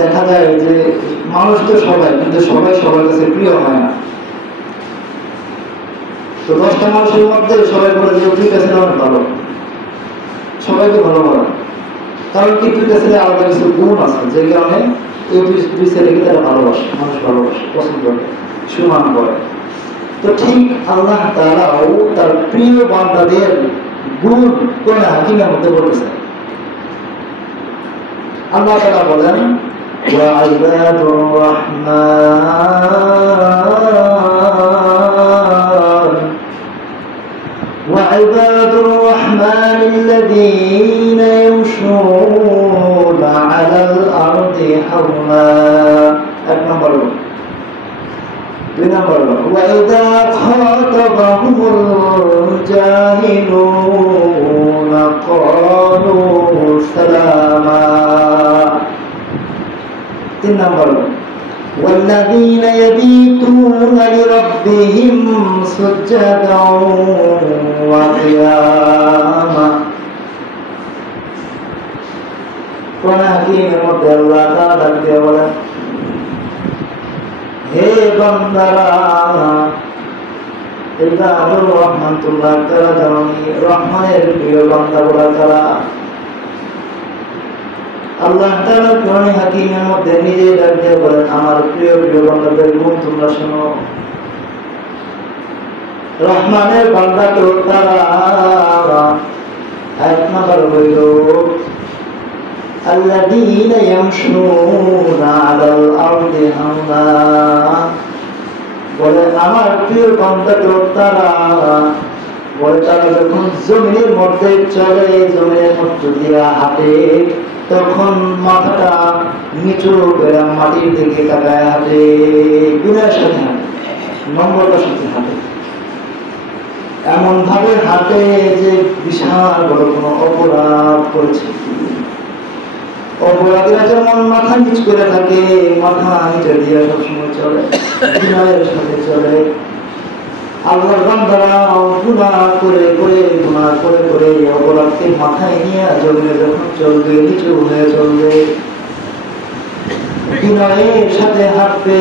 দেখা যায় যে মানুষ তো সবাই, কিন্তু সবাই সবার কাছে প্রিয় হয় না। তো 10টা মানুষের মধ্যে সবাই বলে যে দুইটা ছেলে অনেক ভালো, সবাইকে ভালো বলে। কারণ কি, দুইটা ছেলে আলাদা কিছু গুণ আছে, যে কারণে এই দুই ছেলেকে তারা ভালোবাসে, মানুষ ভালোবাসে, পছন্দ করে, সম্মান করে। তো ঠিক আল্লাহ তাআলাও তার প্রিয় বান্দাদের গুণ কোরআন হাকিমের মধ্যে বলেছে। আল্লাহ তাআলা বলেন, وعباد الرحمن الذين يمشون على الأرض حونا. এক নম্বর। 2 নম্বর, وإذا خاطبهم الجاهلون قالوا سلاما. 3 নম্বর, والذين يبيتون لربهم سجدا وقياما. কোরআন হাকিমের মধ্যে আল্লাহ তাআলা দিয়ে বলেন, হে বান্দারা, ইবাদুর রহমান, তোমরা কারা জানি রহমানের প্রিয় বান্দাগুলো কারা? আল্লাহ তাআলা কোরআন হাকিমের মধ্যে নিজে ডাক দিয়ে বলেন, আমার প্রিয় প্রিয় বান্দাদের গুণ তোমরা শোনো। রহমানের বান্দা তো তারা, 1 নম্বর হইল আল্লাযীনা ইয়ামশুনা আলাল আরদি হাওনা। বলে আমার প্রিয় বান্দা তো তারা, বলে তারা যখন জমিনের মধ্যে চলে, জমিনের মধ্যে দিয়া হাঁটে, তখন মাথাটা নিচু করে মাটির দিকে তাকায় হাঁটে, বিনয়ের সাথে হাঁটে, নম্রতার সাথে হাঁটে। এমন ভাবে হাঁটে যে বিশাল বড় কোনো অপরাধ করেছে। অপরাধীরা যেমন মাথা নিচ করে থাকে, মাথা নিচে দিয়ে সবসময় চলে, বিনয়ের সাথে চলে। আল্লাহর বান্দারা গুনাহ করে করে অপরাধকে মাথায় নিয়ে জমিনে যখন চলবে, নিচু হয়ে চলবে, বিনয়ের সাথে হাঁটবে,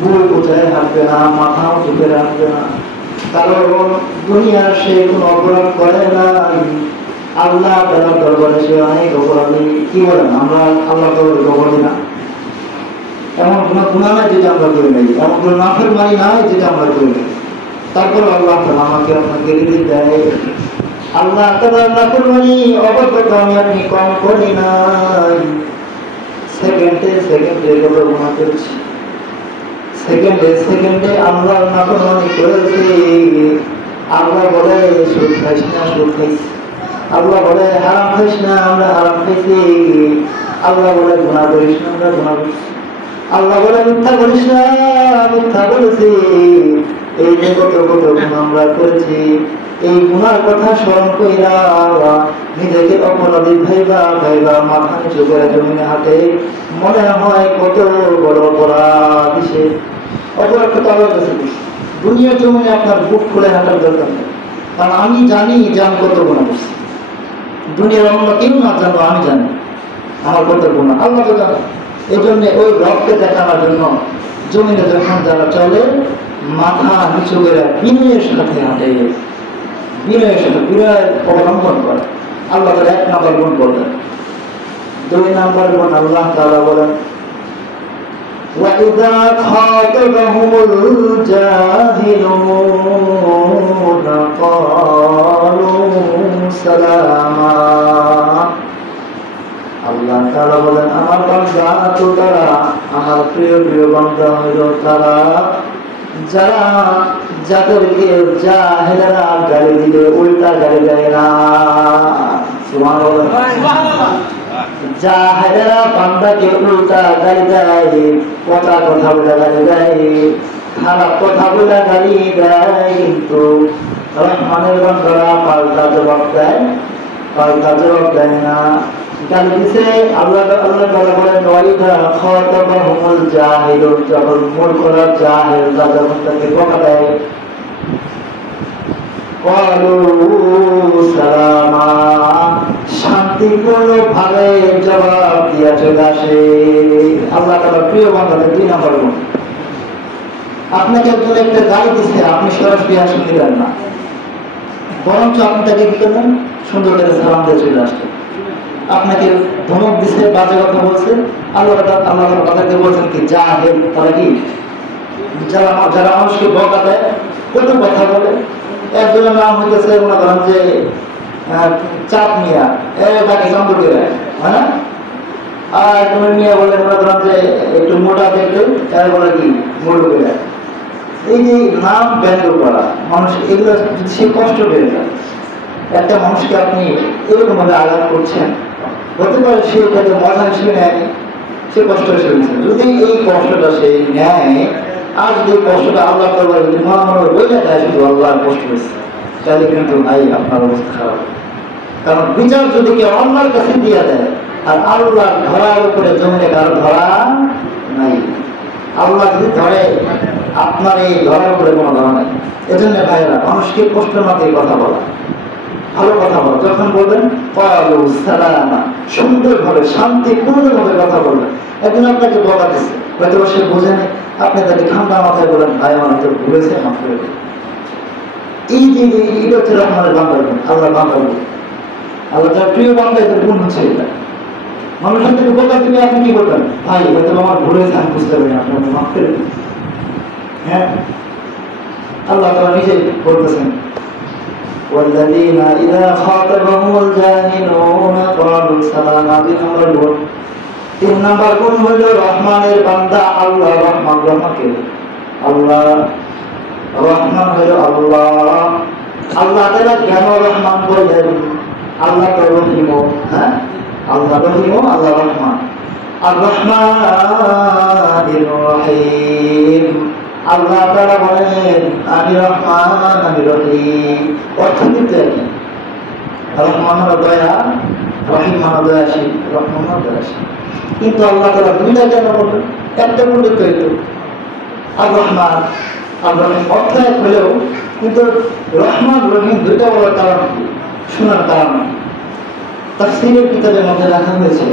ভুল কোথায় হাঁটবে না, মাথাও ঝুঁকে রাখবে না। কারণ দুনিয়ার সে কোনো অপরাধ করে নাই, আল্লাহ তাআলার দরবারে সে অনেক অপরাধী। কি বলেন, আমরা আল্লাহ তাআলার অপরাধী না? এমন কোনো গুনাহ নাই যেটা আমরা করে নাই, এমন কোনো নাফরমানি নাই যেটা আমরা করে নাই। তারপর আল্লাহ তাআলা আমাকে আপনাকে রিজিক দেয়। আল্লাহ তাআলার নাফরমানি অবশ্যই আমি আপনি কম করি নাই। সেকেন্ডে কত গুনাহ করছি, সেকেন্ডে আল্লাহর নাফরমানি করেছি। আল্লাহ বলে সুদ খাইস না, সুদ খাইছি। আল্লাহ বলে হারাম খাইস না, আমরা হারাম খাইছি। আল্লাহ বলে গুনাহ করিস না, আমরা গুনাহ করছি। আল্লাহ বলে মিথ্যা করিস না, মিথ্যা করেছি। এই যে কত কত গুনাহ আমরা করেছি, এই গুনার কথা স্মরণ কইরা নিজেকে অপরাধী ভাইবা মাথা নিচু করে জমিনে হাঁটে, মনে হয় কত বড় অপরাধ। সে অপরাধ তো আল্লাহর কাছে দিচ্ছে। দুনিয়ার জমিনে আপনার বুক খুলে হাঁটার দরকার নেই, কারণ আমি জানি যে আমি কত গুনাহ করছি। দুনিয়ার অন্য কেউ না জানো, আমি জানি আমার কত গুনাহ, আল্লাহ তো জানে। এই জন্য ওই রবকে দেখানোর জন্য জমিনে যখন যারা চলে, মাথা নিচু করে বিনয়ের সাথে হাঁটে, বিনয়ের সাথে বিনয় অবলম্বন করে। আল্লাহ তাআলা 1 নম্বর গুণ বললেন। 2 নম্বর গুণ আল্লাহ তাআলা বলেন, وَإِذَا خَاطَبَهُمُ الْجَاهِلُونَ قَالُوا سَلَامًا. আল্লাহ তাআলা বলেন, আমার বান্দা তো তারা, আমার প্রিয় প্রিয় বান্দা হইল তারা যারা, যাদেরকে জাহেলেরা গালি দিলে উল্টা গালি দেয় না। সুবহানাল্লাহ। জাহেলেরা বান্দাকে উল্টা গালি দেয়, কথা বলে গালি দেয়, খারাপ কথা বলে গালি দেয়, কিন্তু রহমানের বান্দারা পাল্টা জবাব দেয় না। গালি দিছে আল্লাহ বলেন, ওয়াইদা খাতাবাহুমুল জাহিলুন, যখন মূর্খরা জাহেলরা যখন তাকে বকা দেয়, ক্বালু সালামা, শান্তিপূর্ণ ভাবে জবাব দিয়া চলে আসে। আল্লাহ তাআলার প্রিয় বান্দাদের 2 নম্বর গুণ। আপনাকে একজন একটা গালি দিচ্ছে, আপনি সরাসরি আসেন দিলেন না, বরঞ্চ আপনি তাকে কি করবেন, সুন্দর করে সালাম দিয়ে চলে আসবেন। আপনাকে ধমক দিচ্ছে, বাজে কথা বলছে, আল্লাহ তাদেরকে বলছেন কি জাহেল, তারা কি যারা মানুষকে বকা দেয়, কত কথা বলে। একজনের নাম হইতেছে মনে করেন যে চাঁদ মিয়া, তাকে চন্দ্রকে দেয়, হ্যাঁ। আর একজনের মিয়া বলে মনে করেন যে একটু মোটা দেখলে তারা বলে কি মোটুকে দেয়। এই যে নাম ব্যঙ্গ করা মানুষ, এগুলো যদি সে কষ্ট পেয়ে যায়, একটা মানুষকে আপনি এরকম ভাবে আঘাত করছেন, হতে পারে সে এটাকে মজা হিসেবে নেয়, সে কষ্ট হিসেবে নিচ্ছে। যদি এই কষ্টটা সে নেয়, আর যদি কষ্টটা আল্লাহ করবার যদি মনে বইলে দেয় শুধু আল্লাহর কষ্ট হয়েছে, তাহলে কিন্তু ভাই আপনার অবস্থা খারাপ। কারণ বিচার যদি কেউ আল্লাহর কাছে দিয়ে দেয়, আর আল্লাহ ধরার উপরে জমিনে কারো ধরা নাই, আল্লাহ যদি ধরে আপনার এই ধরার উপরে কোনো ধরা নাই। এজন্য ভাইরা মানুষকে কষ্ট না দিয়ে কথা বলা, ভালো কথা বলা, যখন বলবেন ক্বালু সালামা, সুন্দরভাবে শান্তিপূর্ণভাবে কথা বলবেন। একদিন আপনাকে বকা দিচ্ছে, হয়তো সে বোঝে নেই, আপনি তাকে ঠান্ডা মাথায় বলেন ভাই আমার তো ভুলেছে, মাফ করে দিন। এই যে এটা হচ্ছে রহমানের বান্দার গুণ, আল্লাহ বান্দার গুণ। আল্লাহ যার প্রিয় বান্দা, এদের গুণ হচ্ছে এটা। মানুষের থেকে বকা দিলে আপনি কি বলবেন, ভাই হয়তো আমার ভুল হয়েছে, আমি বুঝতে পারি, আপনাকে মাফ করে দিন। হ্যাঁ, আল্লাহ তাআলা নিজে বলতেছেন والذين إذا خاطبهم الجاهلون قالوا سلاما। 3 নম্বর গুণ হলো রহমানের বান্দা। আল্লাহ রহমান, রহমানকে আল্লাহ রহমান হলো আল্লাহ। আল্লাহ তাআলা কেন রহমান বললেন? আল্লাহ তো রহিম, হ্যাঁ, আল্লাহ রহিম, আল্লাহ রহমান। আর রহমানির রহিম, আল্লাহ তাআলা বলেন আমি রহমান, আমি রহিম। অর্থ কিন্তু একই, রহমান হলো দয়া, রহিম হলো দয়াশীল, রহমান হলো দয়াশীল। কিন্তু আল্লাহ তাআলা দুইটা কেন বললেন? একটা বললে তো একটু আর রহমান আর রহিম অর্থ এক হলেও কিন্তু রহমান রহিম দুইটা বলার কারণ শোনার কারণ তাফসীরের কিতাবের মধ্যে লেখা হয়েছে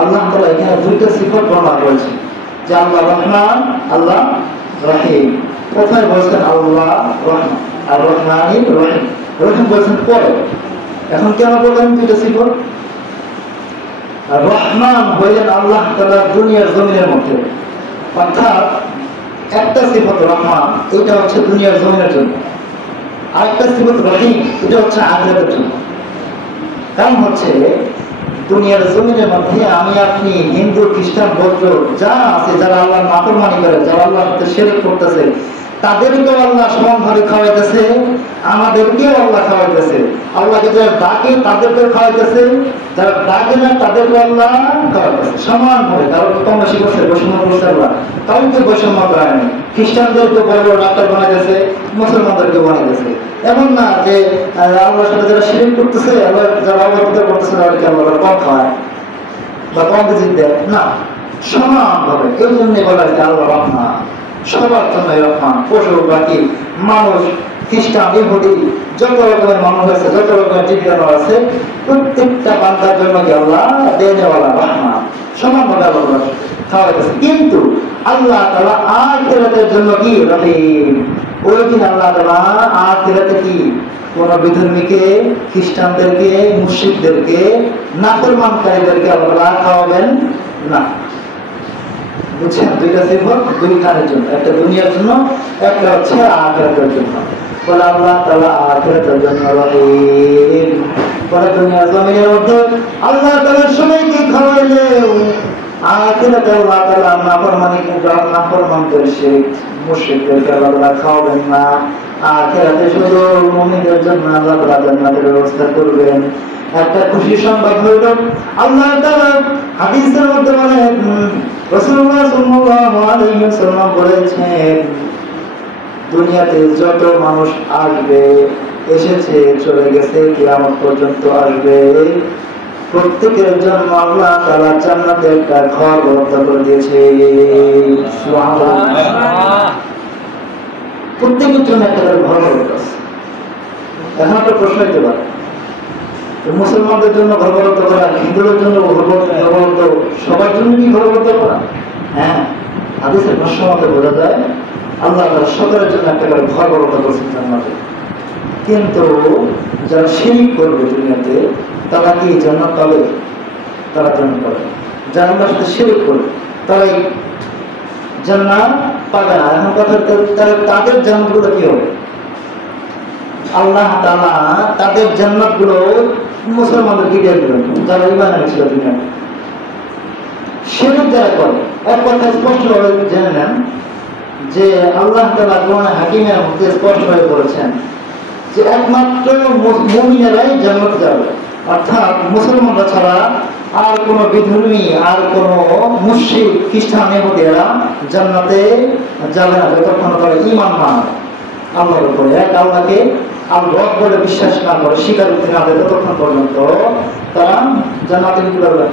আল্লাহ তাআলা এখানে 2টা সিফাত বর্ণনা করেছেন, যে আল্লাহ রহমান, আল্লাহ রহিম। কোথায় বলছেন আল্লাহ রহমান আর রহমানির রহিম, রহিম বলছেন পরে। এখন কেন বললেন 2টা সিফাত? রহমান হইলেন আল্লাহ তাআলা দুনিয়ার জমিনের মধ্যে, অর্থাৎ একটা সিফাত রহমান, এটা হচ্ছে দুনিয়ার জমিনের জন্য, আরেকটা সিফাত রহিম, এটা হচ্ছে আখিরাতের জন্য। কারণ হচ্ছে দুনিয়ার জমিনের মধ্যে আমি আপনি হিন্দু খ্রিস্টান বৌদ্ধ যা আছে, যারা আল্লাহর নাফরমানি করে, যারা আল্লাহর সাথে শিরক করতেছে, তাদেরকেও আল্লাহ সমানভাবে খাওয়াইতেছে, আমাদেরকেও আল্লাহ খাওয়াইতেছে। আল্লাহকে যারা ডাকে তাদেরকেও খাওয়াইতেছে, যারা ডাকে না তাদেরকেও আল্লাহ খাওয়াইতেছে সমানভাবে। কারণ কম বেশি করছে, বৈষম্য করছে আল্লাহ, কাউকে বৈষম্য করেনি। খ্রিস্টানদেরকে বড় বড় ডাক্তার বানাইতেছে, মুসলমানদেরকে বানাইতেছে। এমন না যে আল্লাহর সাথে যারা শিরক করতেছে, আল্লাহ যারা অবহিত করতেছে তাদেরকে আল্লাহ কম খাওয়ায় বা কম ভিজিট দেয় না, সমানভাবে। এই জন্য বলা হয়েছে আল্লাহ রহমান, সবার জন্য রহমান। পশু পাখি, মানুষ, খ্রিস্টান, ইহুদি, যত রকমের মানুষ আছে, যত রকমের জীবন আছে, প্রত্যেকটা বান্দার জন্য কি আল্লাহ দেনেওয়ালা রহমান, সমানভাবে আল্লাহ খাওয়াইতেছে। কিন্তু আল্লাহ তাআলা আখিরাতের জন্য কি রহিম। ওই দিন আল্লাহ তাআলা আখিরাতে কি কোন বিধর্মীকে, খ্রিস্টানদেরকে, মুশরিকদেরকে, নাফরমানকারীদেরকে আল্লাহ খাওয়াবেন না। বুঝছেন? 2টা সিফাত 2 কারণের জন্য, একটা দুনিয়ার জন্য, একটা হচ্ছে আখিরাতের জন্য। বলে আল্লাহ তাআলা আখিরাতের জন্য রহিম। পরে দুনিয়ার জমিনের মধ্যে আল্লাহ তাআলা সবাইকে খাওয়াইলেও আখিরাতে আল্লাহ তাআলা নাফরমানদের, শিরক মুশরিকদেরকে আল্লাহ খাওয়াবেন না। আখিরাতে শুধু মুমিনদের জন্য আল্লাহ তাআলা জান্নাতের ব্যবস্থা করবেন। একটা খুশি সংবাদ হইল, আল্লাহ তাআলা হাদিসের মধ্যে বলেন, রাসূলুল্লাহ সাল্লাল্লাহু আলাইহি ওয়াসাল্লাম বলেছেন, দুনিয়াতে যত মানুষ আসবে, এসেছে, চলে গেছে, কিয়ামত পর্যন্ত আসবে, প্রত্যেকের জন্য আল্লাহ তাআলা জান্নাতে একটা ঘর ব্যবস্থা করে দিয়েছে। সুবহানাল্লাহ। প্রত্যেকের জন্য একটা ঘর ব্যবস্থা। এখন একটা প্রশ্ন হইতে পারে, মুসলমানদের জন্য ঘর বরাদ্দ করা, হিন্দুদের জন্য ঘর বরাদ্দ, সবার জন্য কি ঘর বরাদ্দ করা? হ্যাঁ, হাদিসের ভাষ্য মতে বোঝা যায় আল্লাহ তাআলা সকলের জন্য একটা করে ঘর বরাদ্দ করেছেন জান্নাতে। কিন্তু যারা শিরক করবে দুনিয়াতে তারা কি জান্নাত পাবে? তারা জান্নাত পাবে। যারা আল্লাহর সাথে শিরক করবে তারাই জান্নাত পাবে না। এখন কথা তাদের জান্নাতগুলো কি হবে? আল্লাহ তাআলা তাদের জান্নাতগুলো মুসলমানদেরকে দিয়ে দেবেন যারা ঈমান এনেছিল দুনিয়াতে। শিরক যারা করে, এক কথা স্পষ্টভাবে জেনে নেন যে আল্লাহ তাআলা কোরআনে হাকিমের মধ্যে স্পষ্টভাবে বলেছেন যে একমাত্র মুমিনেরাই জান্নাতে যাবে, অর্থাৎ মুসলমানরা ছাড়া আর কোন বিধর্মী আর কোন মুশরিক খ্রিস্টান ইহুদিরা জান্নাতে যাবে না যতক্ষণ তারা ঈমান না আনে আল্লাহর উপরে, এক আল্লাহকে আল্লাহ বলে বিশ্বাস না করে, স্বীকারোক্তি না দেয়, ততক্ষণ পর্যন্ত তারা জান্নাতে কি করবে?